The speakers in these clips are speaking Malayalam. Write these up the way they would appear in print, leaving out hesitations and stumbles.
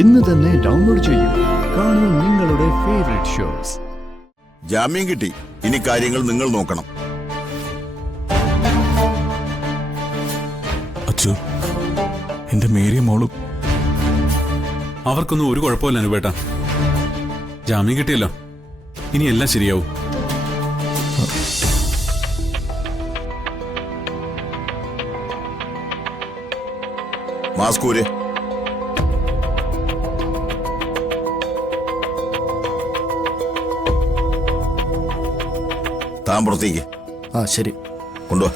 ഇന്ന് തന്നെ ഡൗൺലോഡ് ചെയ്യൂ. കാണൂ നിങ്ങളുടെ ഫേവറേറ്റ് ഷോസ്. ജാമ്യം കിട്ടി. ഇനി കാര്യങ്ങൾ നിങ്ങൾ നോക്കണം. അച്ചു, എന്റെ മേരിയ മോളും. അവർക്കൊന്നും ഒരു കുഴപ്പമില്ല അനുപേട്ട. ജാമ്യം കിട്ടിയല്ലോ, ഇനി എല്ലാം ശരിയാവും. മാസ്കൂര് താൻ പുറത്തേക്ക്. ശരി, കൊണ്ടുവാ.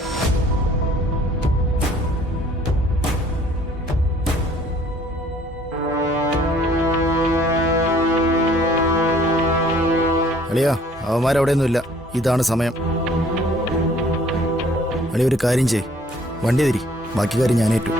അളിയാ, അവന്മാരവിടെയൊന്നുമില്ല. ഇതാണ് സമയം. അളിയ ഒരു കാര്യം ചെയ്, വണ്ടി തിരി. ബാക്കി കാര്യം ഞാനേറ്റു.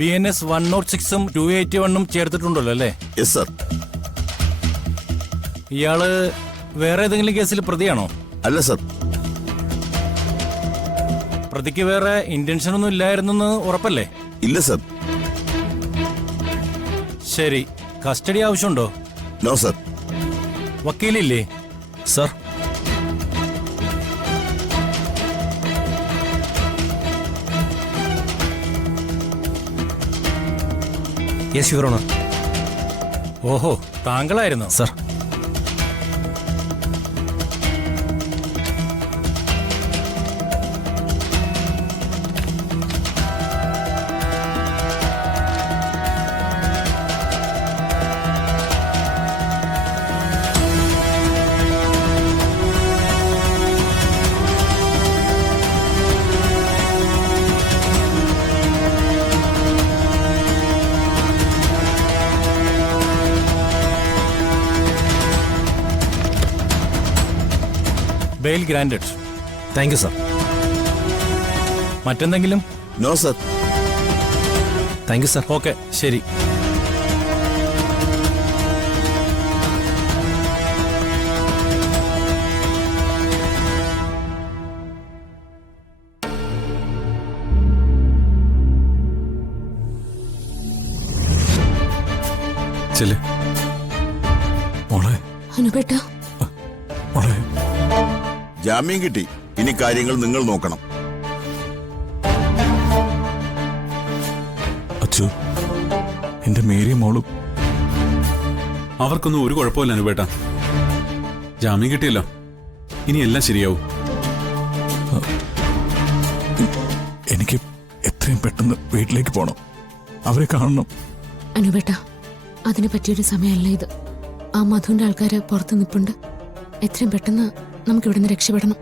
BNS 106-ഉം 281-ഉം ചേർത്തിട്ടുണ്ടല്ലോ അല്ലേ? Yes sir. ഇയാള് വേറെ ഏതെങ്കിലും കേസിൽ പ്രതിയാണോ? അല്ല സർ. പ്രതിക്ക് വേറെ ഇന്റൻഷൻ ഒന്നും ഇല്ലായിരുന്നെന്ന് ഉറപ്പല്ലേ? ഇല്ല സർ. ശരി, കസ്റ്റഡി ആവശ്യമുണ്ടോ? No sir. വക്കീലില്ലേ? Sir, yes your honour. ഓഹോ, താങ്കളായിരുന്നു. Sir. Bail granted. Thank you sir. മറ്റെന്തെങ്കിലും? No sir. Thank you sir. Okay, ശരി. ചെല്ല് മോളെ. അനുപേട്ട, മോളെ, ജാമ്യം കിട്ടി. ഇനി കാര്യങ്ങൾ നിങ്ങൾ നോക്കണം. അച്ചു, എന്റെ മേരിയ മോളും. അവർക്കൊന്നും ഒരു കുഴപ്പമില്ല അനുപേട്ട. ജാമ്യം കിട്ടിയല്ലോ, ഇനി എല്ലാം ശരിയാവും. എനിക്ക് എത്രയും പെട്ടെന്ന് വീട്ടിലേക്ക് പോണം. അവരെ കാണണം. അനുപേട്ട, അതിനെ പറ്റിയൊരു സമയമല്ല ഇത്. ആ മധുവിന്റെ ആൾക്കാര് പുറത്ത് നിൽപ്പുണ്ട്. എത്രയും പെട്ടെന്ന് നമുക്ക് ഇവിടുന്ന് രക്ഷപ്പെടണം.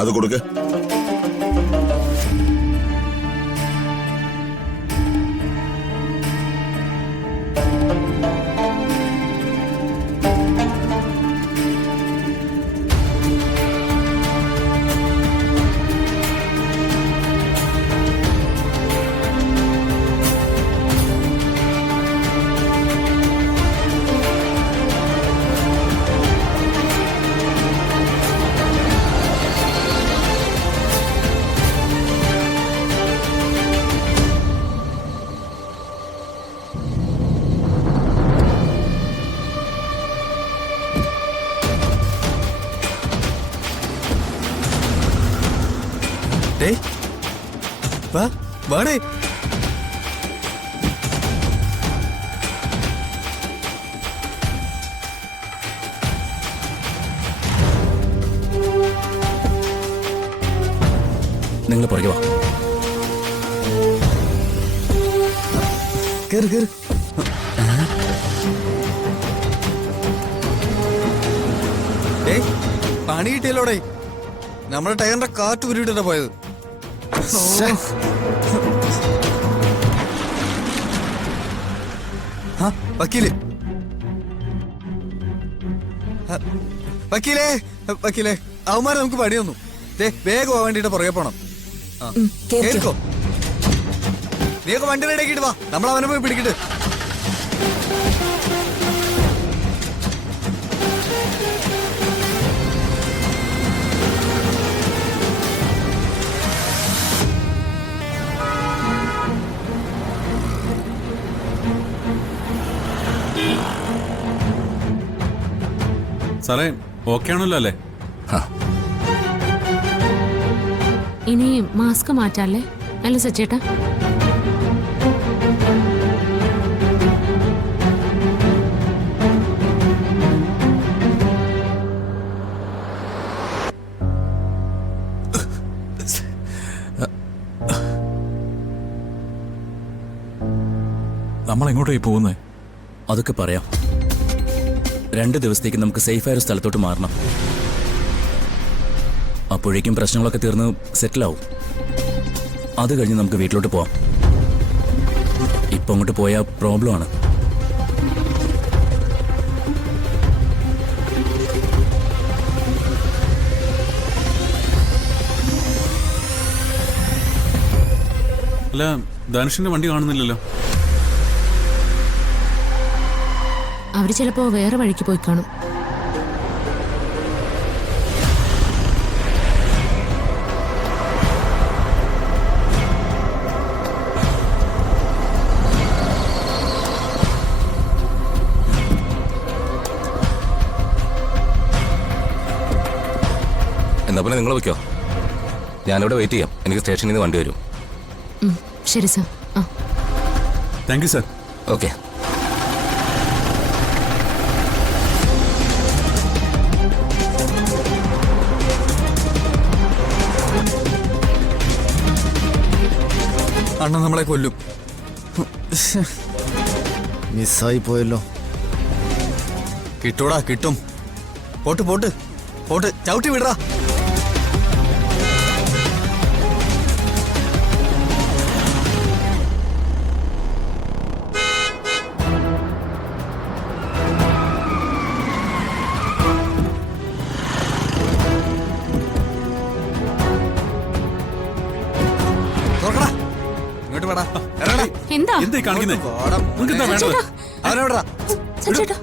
അത് കൊടുക്ക. ഡേയ് വാ വാടേ. നിങ്ങൾ പുറകെ വാ. കേറ് കേറ്. ഡേയ് പണി കിട്ടിയല്ലോടെ. നമ്മുടെ ടയറിന്റെ കാറ്റ് ഉരുട്ടിട്ടാ പോയത്. വക്കീല് വക്കീലേ വക്കീലേ അവന്മാരെ നമുക്ക് പണി തന്നു. വേഗം പോവാൻ വേണ്ടിട്ട് പുറകെ പോണം. കേൾക്കോ നീയൊക്കെ വണ്ടി റെഡിയാക്കിട്ട് വാ. നമ്മൾ അവനെ പോയി പിടിക്കിട്ട്. സാറേ ഓക്കെ ആണല്ലോ അല്ലേ? ഇനി മാസ്ക് മാറ്റാല്ലേ അല്ല സച്ചേട്ടാ? നമ്മൾ എങ്ങോട്ടായി പോകുന്നേ? അതൊക്കെ പറയാം. 2 ദിവസത്തേക്ക് നമുക്ക് സേഫായ ഒരു സ്ഥലത്തോട്ട് മാറണം. അപ്പോഴേക്കും പ്രശ്നങ്ങളൊക്കെ തീർന്ന് സെറ്റിലാവും. അത് കഴിഞ്ഞ് നമുക്ക് വീട്ടിലോട്ട് പോവാം. ഇപ്പം അങ്ങോട്ട് പോയാൽ പ്രോബ്ലമാണ്. അല്ല, ധനുഷിന്റെ വണ്ടി കാണുന്നില്ലല്ലോ. അവര് ചിലപ്പോ വേറെ വഴിക്ക് പോയി കാണും. എന്നാ പിന്നെ നിങ്ങൾ വയ്ക്കോ, ഞാനിവിടെ വെയിറ്റ് ചെയ്യാം. എനിക്ക് സ്റ്റേഷനിൽ നിന്ന് വണ്ടി വരും. ശരി sir. Thank you sir. Okay. അണ്ണൻ നമ്മളെ കൊല്ലും. മിസ്സായി പോയല്ലോ. കിട്ടൂടാ കിട്ടും. പോട്ട് പോട്ട് പോട്ട് ചവിട്ടി വിടറാ. ഇങ്ങോട്ട് വേടാ. എന്താ എന്തായി കാണിക്കുന്നേ? അവനെവിടാ? സച്ചേട്ടാ